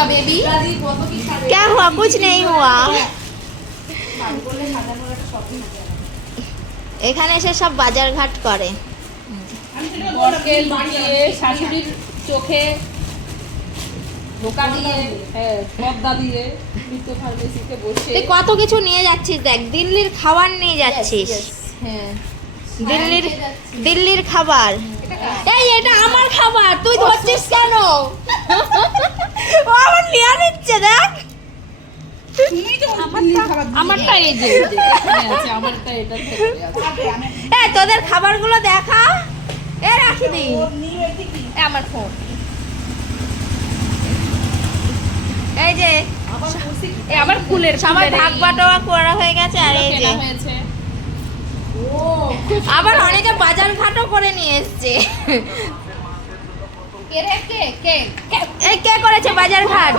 हुआ बेबी? क्या हुआ? कुछ नहीं हुआ। এখানে এসে সব বাজার ঘাট করে। বরকে লুকিয়ে শাশুড়ির চোখে ধোকা দিয়ে, পর্দা দিয়ে মৃত্যু ফার্মেসিতে বসে তুই কত কিছু নিয়ে যাচ্ছিস, দেখ দিল্লির খাবার নিয়ে যাচ্ছিস। হ্যাঁ দিল্লির খাবার। এই এটা আমার খাবার, তুই ধরছিস কেন? ও আমার নিয়ে নিচ্ছে, দেখ। আমারটা এই যে এখানে আছে, আমারটা এটা থেকে আছে। এই তোদের খাবারগুলো দেখা। এ রাখি দি। আমার ফোন এই যে আবার ফুলের সবাই ভাগ বাটোয়া করা হয়ে গেছে। আর এই যে হয়েছে আবার অনেকে বাজার ঘাটও করে নিয়ে এসছে। এই কে করেছে বাজার ঘাট?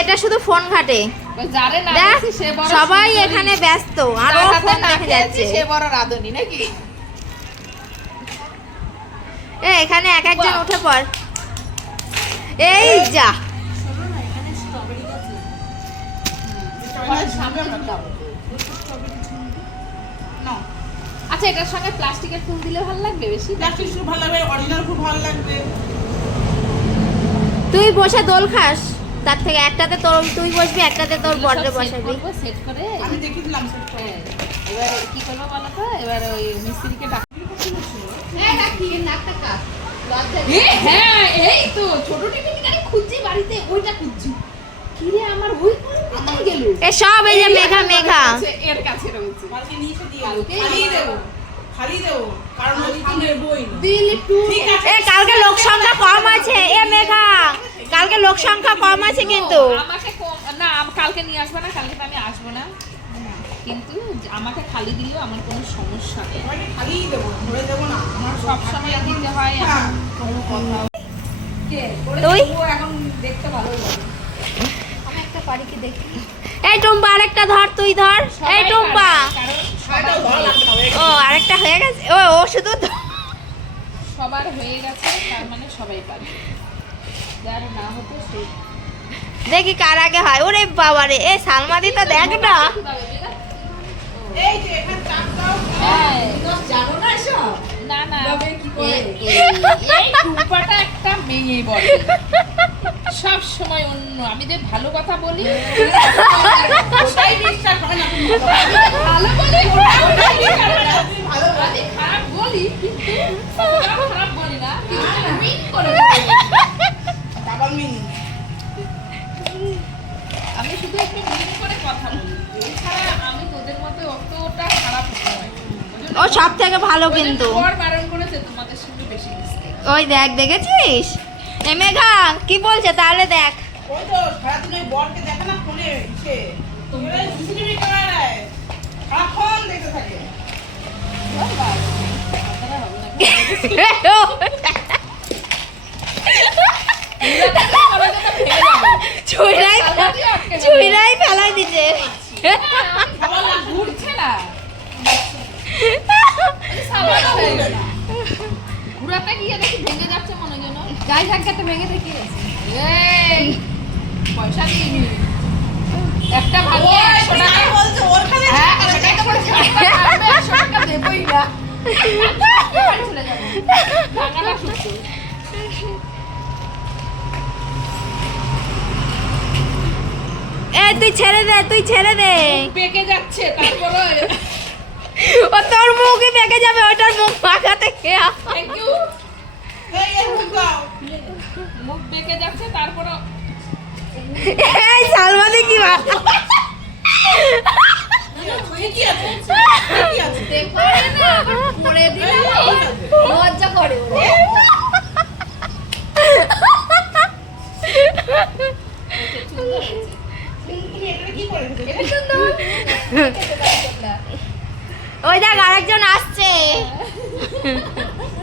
এটা শুধু ফোন ঘাটে। যারে না দেখ সে বড় সবাই এখানে ব্যস্ত, আর ও ফোন দেখে যাচ্ছে। সে বড় রাধুনি নাকি? এখানে এক একজন উঠে পড়। এই যা আচ্ছা, এটার সঙ্গে প্লাস্টিকের ফুল দিলে ভালো লাগবে বেশি। প্লাস্টিক ফুল ভালো লাগবে, অরিজিনাল ফুল ভালো লাগবে। তুই বসে দোল খাস, তার থেকে একটাতে তোর তুই বসবি, একটাতে তোর বড়রে বসাবি। সেট করে আমি দেখিলাম সেট করে। এবার কি করবো বলো তো? এবার ওই মিস্ত্রিকে ডাক। হ্যাঁ এই তো ছোট টিফিনটা খুঁজছি বাড়িতে, ওইটা খুঁজছি। কি রে আমার ওই কোথায় গেল? এ সব এই যে মেঘা মেঘা এর কাছে রয়েছে। কালকে নিচে দিয়ে দেবো, খালি দেবো, কারণ ওই দিনের বই না। দিল টু ঠিক আছে। এ কালকে লোক সংখ্যা কম আছে। এ মেঘা কালকে লোক সংখ্যা কম আছে কিন্তু। আমাকে না কালকে নিয়ে আসবে না, কালকে তো আমি আসবো না, কিন্তু আমাকে খালি দিলেও আমার কোনো সমস্যা নেই। সবাইকে খালিই দেবো, ধরে দেবো না। আমার সব সময় দিতে হয় হ্যাঁ। কোনো কথা। তুই এখন দেখতে ভালো লাগে। আমি একটা পারি কি দেখি। এই টুম্পা আরেকটা ধর, তুই ধর। এই টুম্পা সবাইটাও ভালো লাগবে না, ও আরেকটা হয়ে গেছে। ও শুধু সবার হয়ে গেছে, তার মানে সবাই পারবে। যার না হতো সে দেখি কার আগে হয়। ওরে বাবা রে, এ সালমাদি তো দেখ না। এই যে এখানে চাপ দাও। হ্যাঁ জানো না এসব? না না কি করে? এই টুম্পাটা একটা মেয়ে বলে, সব সময় অন্য। আমি যে ভালো কথা বলি ওটাই বিশ্বাস হয় না, তুমি ভালো বলি, ওটাই বিশ্বাস হয় না, তুমি ভালো বলো। আমি খারাপ বলি কিন্তু অতটাও খারাপ বলি না, কিন্তু মিন করে বলি। Double meaning. আমি শুধু একটু মিন করে কথা বলি, এছাড়া আমি তোদের মতো অতটা খারাপ নয়। ও সব থেকে ভালো কিন্তু। বর বারণ করেছে তোমাদের সঙ্গে বেশি মিশতে। ওই দেখ, দেখেছিস? এ মেঘা কি বলছে তাহলে দেখ। ওই তো সারাদিন ওই বরকে দেখে না ফোনে সে তোমরা সিসিটিভি ক্যামেরায় সারাক্ষণ দেখতে থাকে। ছুঁড়াই ফেলাই দিছে। সবার না ঘুরছে না, ঘুরাতে গিয়ে দেখি ভেঙে যাচ্ছে মনে যেন। গায়ে ধাক্কাতে ভেঙে দেখি এই পয়সা দিইনি একটা ভালো 100 টাকা বলছে ওরখানে হ্যাঁ সেটাই তো বলেছি 100 টাকা দেবই না বাড়ি চলে যাবো টাকাটা শুধু এ তুই ছেড়ে দে, তুই ছেড়ে দে। পেকে যাচ্ছে তারপরে ও তোর মুখই পেকে যাবে, ওটার মুখ পাকাতে খেয়া। Thank you. এই এর মুখ দাও। মুখ পেকে যাচ্ছে তারপরে এই সালমাদি কি